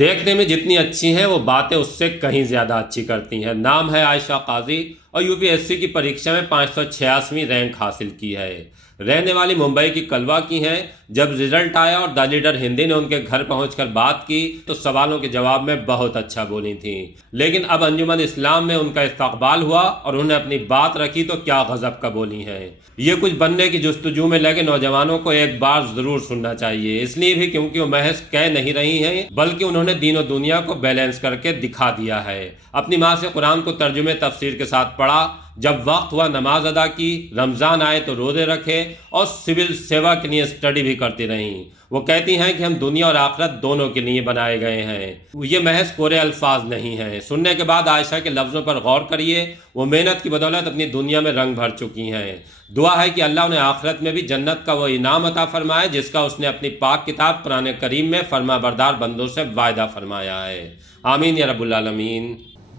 देखने में जितनी अच्छी हैं वो बातें उससे कहीं ज़्यादा अच्छी करती हैं। नाम है आयशा काजी और यूपीएससी की परीक्षा में 586वीं रैंक हासिल की है। रहने वाली मुंबई की कलवा की हैं। जब रिजल्ट आया और द लीडर हिंदी ने उनके घर पहुंचकर बात की तो सवालों के जवाब में बहुत अच्छा बोली थी। लेकिन अब अंजुमन इस्लाम में उनका इस्तकबाल हुआ और उन्हें अपनी बात रखी तो क्या गजब का बोली हैं। ये कुछ बनने की जुस्तजू में लगे नौजवानों को एक बार जरूर सुनना चाहिए, इसलिए भी क्योंकि वो महज कह नहीं रही हैं बल्कि उन्होंने दीन और दुनिया को बैलेंस करके दिखा दिया है। अपनी माँ से कुरान को तर्जुमे तफसीर के साथ पढ़ा, जब वक्त हुआ नमाज अदा की, रमज़ान आए तो रोज़े रखे और सिविल सेवा के लिए स्टडी भी करती रहीं। वो कहती हैं कि हम दुनिया और आखिरत दोनों के लिए बनाए गए हैं। ये महज कोरे अल्फाज नहीं हैं। सुनने के बाद आयशा के लफ्ज़ों पर गौर करिए। वो मेहनत की बदौलत अपनी दुनिया में रंग भर चुकी हैं। दुआ है कि अल्लाह उन्हें आखिरत में भी जन्नत का वो इनाम अता फरमाए जिसका उसने अपनी पाक किताब कुरान करीम में फरमाबरदार बंदों से वायदा फरमाया है। आमीन या रब्बुल आलमीन।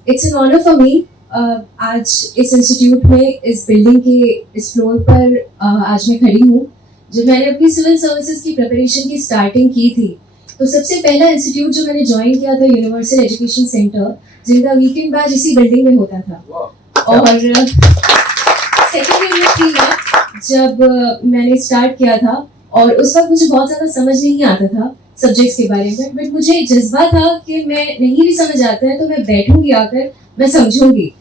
It's an honour for me. आज इस इंस्टीट्यूट में इस बिल्डिंग के इस फ्लोर पर आज मैं खड़ी हूँ। जब मैंने अपनी सिविल सर्विसेज की प्रिपरेशन की स्टार्टिंग की थी तो सबसे पहला इंस्टीट्यूट जो मैंने ज्वाइन किया था यूनिवर्सल एजुकेशन सेंटर, जिनका वीकेंड बैच इसी बिल्डिंग में होता था। और सेकेंड ईयर थी जब मैंने स्टार्ट किया था और उस वक्त मुझे बहुत ज़्यादा समझ नहीं आता था सब्जेक्ट्स के बारे में, बट मुझे जज्बा था कि मैं नहीं भी समझ आता है तो मैं बैठूंगी आकर, मैं समझूंगी।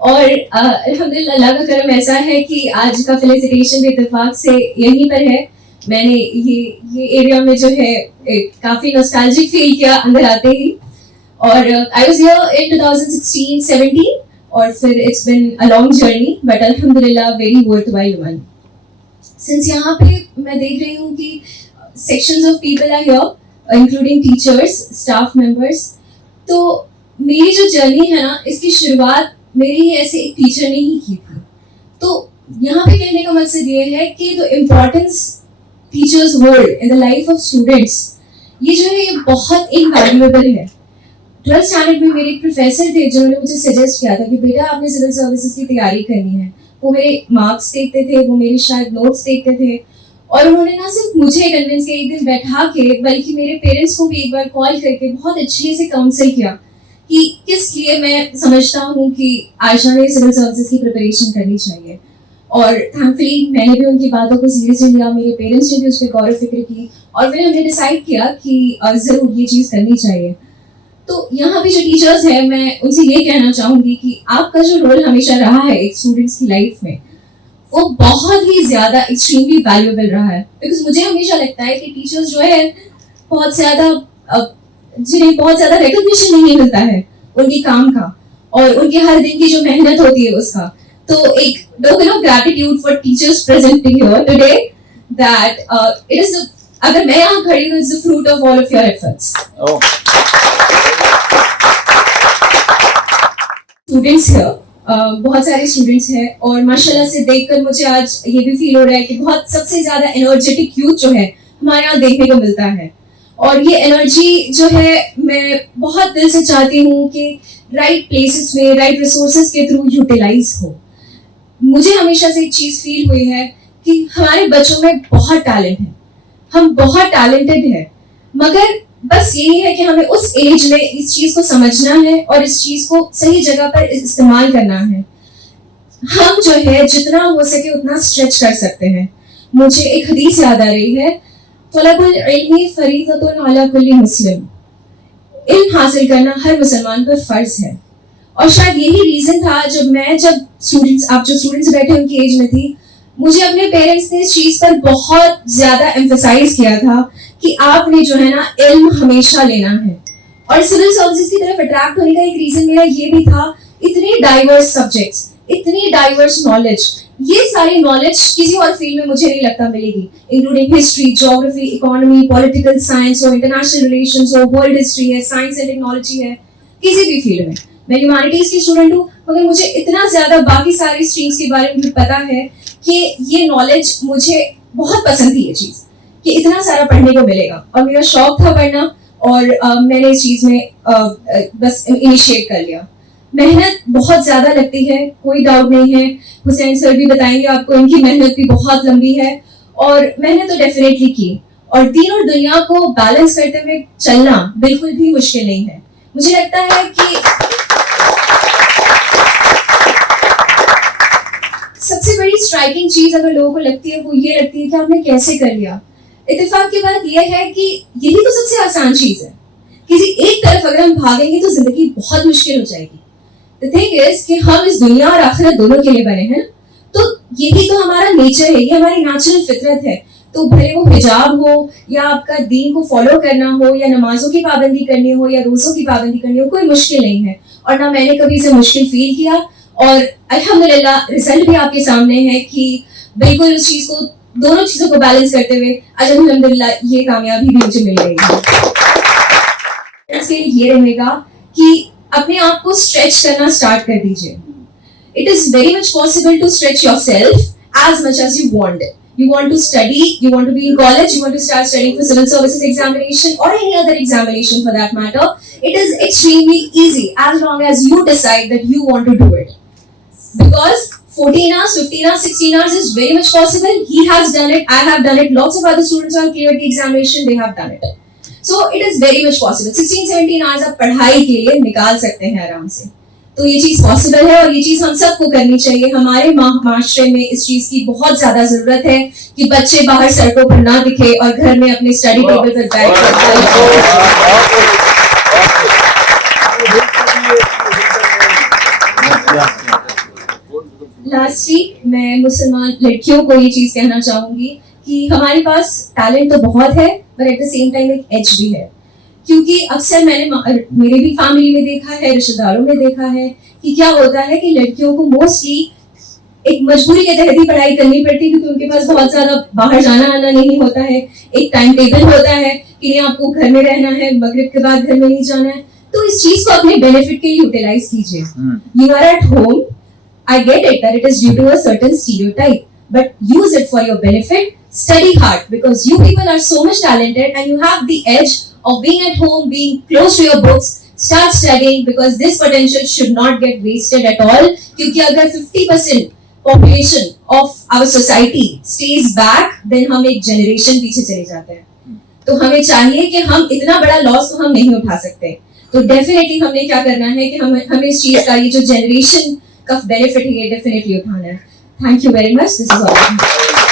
और अल्हम्दुलिल्लाह अल्लाह का करम ऐसा है कि आज का फेलिसिटेशन भी इत्तेफाक से यहीं पर है। मैंने ये एरिया में जो है काफ़ी नॉस्टैल्जिक फील किया अंदर आते ही। और आई वाज हियर इन 2016-17 और फिर it's been a long journey but अल्हम्दुलिल्लाह वेरी वर्थवाइल वन। सिंस यहाँ पे मैं देख रही हूँ कि sections of people are here including teachers, staff members, तो मेरी जो जर्नी है ना, इसकी शुरुआत मेरी ऐसे एक टीचर ने ही की थी। तो यहाँ पे कहने का मकसद ये है कि the importance teachers hold in the life of students, ये जो है ये बहुत इनवैल्यूएबल है। 12th स्टैंडर्ड में मेरे एक प्रोफेसर थे जिन्होंने मुझे सजेस्ट किया था कि बेटा आपने सिविल सर्विसेज की तैयारी करनी है। वो मेरे मार्क्स देखते थे, वो मेरे शायद नोट्स देखते थे और उन्होंने ना सिर्फ मुझे कन्विंस किया, एक दिन बैठा के, बल्कि मेरे पेरेंट्स को भी एक बार कॉल करके बहुत अच्छे से काउंसिल किया कि किस लिए मैं समझता हूँ कि आयशा ने सिविल सर्विसेज की प्रिपरेशन करनी चाहिए। और थैंकफुली मैंने भी उनकी बातों को सीरियसली लिया, मेरे पेरेंट्स ने भी उस पर गौर फिक्र की और फिर हमने डिसाइड किया कि ज़रूर ये चीज़ करनी चाहिए। तो यहाँ पे जो टीचर्स हैं, मैं उनसे ये कहना चाहूँगी कि आपका जो रोल हमेशा रहा है एक स्टूडेंट्स की लाइफ में, वो बहुत ही ज़्यादा एक्सट्रीमली वैल्यूएबल रहा है। बिकॉज मुझे हमेशा लगता है कि टीचर्स जो है बहुत ज़्यादा जिन्हें बहुत ज़्यादा रिकॉग्निशन नहीं मिलता है उनके काम का और उनके हर दिन की जो मेहनत होती है उसका। तो एक token of gratitude for teachers presenting here today that it is, अगर मैं यहाँ खड़ी हूँ, it's the fruit of all of your efforts. Students here, बहुत सारे स्टूडेंट्स हैं और माशाल्लाह से देखकर मुझे आज ये भी फील हो रहा है कि बहुत सबसे ज़्यादा एनर्जेटिक यूथ जो है हमारे यहाँ देखने को मिलता है। और ये एनर्जी जो है मैं बहुत दिल से चाहती हूँ कि राइट प्लेसेस में राइट रिसोर्सेज के थ्रू यूटिलाइज हो। मुझे हमेशा से एक चीज़ फील हुई है कि हमारे बच्चों में बहुत टैलेंट है, हम बहुत टैलेंटेड हैं, मगर बस यही है कि हमें उस एज में इस चीज़ को समझना है और इस चीज़ को सही जगह पर इस्तेमाल करना है। हम जो है जितना हो सके उतना स्ट्रेच कर सकते हैं। मुझे एक हदीस याद आ रही है, तलबुल इल्मी फरीदतुन अला कुल्ली मुस्लिम, इल्म हासिल करना हर मुसलमान पर फर्ज है। और शायद यही रीजन था जब स्टूडेंट्स, आप जो स्टूडेंट्स बैठे उनकी एज में थी, मुझे अपने पेरेंट्स ने इस चीज पर बहुत ज्यादा एम्फसाइज किया था कि आपने जो है ना इल्म हमेशा लेना है। और सिविल सर्विसेज की तरफ अट्रैक्ट होने का एक रीजन मेरा ये भी था, इतने डाइवर्स सब्जेक्ट्स, इतनी डाइवर्स नॉलेज, ये सारी नॉलेज किसी और फील्ड में मुझे नहीं लगता मिलेगी, including history, geography, economy, political science हो, इंटरनेशनल रिलेशंस हो, वर्ल्ड हिस्ट्री है, साइंस एंड टेक्नोलॉजी है, किसी भी फील्ड में। मैं ह्यूमैनिटीज की स्टूडेंट हूँ, मगर मुझे इतना ज्यादा बाकी सारी स्ट्रीम्स के बारे में भी पता है कि ये नॉलेज मुझे बहुत पसंद थी, ये चीज़ कि इतना सारा पढ़ने को मिलेगा और मेरा शौक था पढ़ना और मैंने इस चीज़ में बस इनिशिएट कर लिया। मेहनत बहुत ज़्यादा लगती है, कोई डाउट नहीं है, हुसैन सर भी बताएंगे आपको, इनकी मेहनत भी बहुत लंबी है और मैंने तो डेफिनेटली की और दीन और दुनिया को बैलेंस करते हुए चलना बिल्कुल भी मुश्किल नहीं है। मुझे लगता है कि सबसे बड़ी स्ट्राइकिंग चीज अगर लोगों को लगती है वो ये लगती है कि आपने कैसे कर लिया। इत्तेफाक की बात यह है कि यही तो सबसे आसान चीज है। किसी एक तरफ अगर हम भागेंगे तो जिंदगी बहुत मुश्किल हो जाएगी। द थिंग इज कि हम इस दुनिया और आखिरत दोनों के लिए बने हैं, तो यही तो हमारा नेचर है, ये हमारी नेचुरल फितरत है। तो भले वो हिजाब हो या आपका दीन को फॉलो करना हो या नमाजों की पाबंदी करनी हो या रोजों की पाबंदी करनी हो, कोई मुश्किल नहीं है और ना मैंने कभी इसे मुश्किल फील किया। और अल्हम्दुलिल्लाह रिजल्ट भी आपके सामने है कि बिल्कुल उस चीज को, दोनों चीजों को बैलेंस करते हुए आज अल्हम्दुलिल्लाह ये कामयाबी भी मुझे मिल रही है। इसके ये रहेगा कि अपने आप को स्ट्रेच करना स्टार्ट कर दीजिए। It is very much possible to stretch yourself as much as you want. You want to study, you want to be in college, you want to start studying for civil services examination or any other examination for that matter. It is extremely easy as long as you decide that you want to do it. Because 14 hours, 15 hours, 16 hours is very much possible. He has done it, I have done it, lots of other students who have cleared the examination, they have done it. So it is very much possible. 16-17 hours आप पढ़ाई के लिए निकाल सकते हैं आराम से। तो ये चीज पॉसिबल है और ये चीज हम सबको करनी चाहिए। हमारे माशरे में इस चीज की बहुत ज्यादा जरूरत है कि बच्चे बाहर सड़कों पर ना दिखे और घर में अपने स्टडी टेबल पर बैठ लास्टली मैं मुसलमान लड़कियों को ये चीज कहना चाहूंगी कि हमारे पास टैलेंट तो बहुत है पर एट द सेम टाइम एक एज भी है। क्योंकि अक्सर मैंने मेरे भी फैमिली में देखा है, रिश्तेदारों में देखा है कि क्या होता है कि लड़कियों को मोस्टली एक मजबूरी के तहत ही पढ़ाई करनी पड़ती है क्योंकि उनके पास बहुत ज्यादा बाहर जाना आना नहीं होता है। एक टाइम टेबल होता है कि नहीं आपको घर में रहना है, मगरिब के बाद घर में नहीं जाना है। तो इस चीज को अपने बेनिफिट के लिए यूटिलाइज कीजिए। You are at home, I get it that it is due to a certain stereotype, but use it for your benefit. Study hard because you people are so much talented and you have the edge of being at home, being close to your books. Start studying because this potential should not get wasted at all. क्योंकि अगर 50% population of our society stays back, then हम एक generation पीछे चले जाते हैं। तो हमें चाहिए कि हम इतना बड़ा लॉस तो हम नहीं उठा सकते। तो डेफिनेटली हमने क्या करना है कि हमें इस चीज का ये जो जनरेशन का बेनिफिट है ये डेफिनेटली उठाना है। Thank you very much. This is all.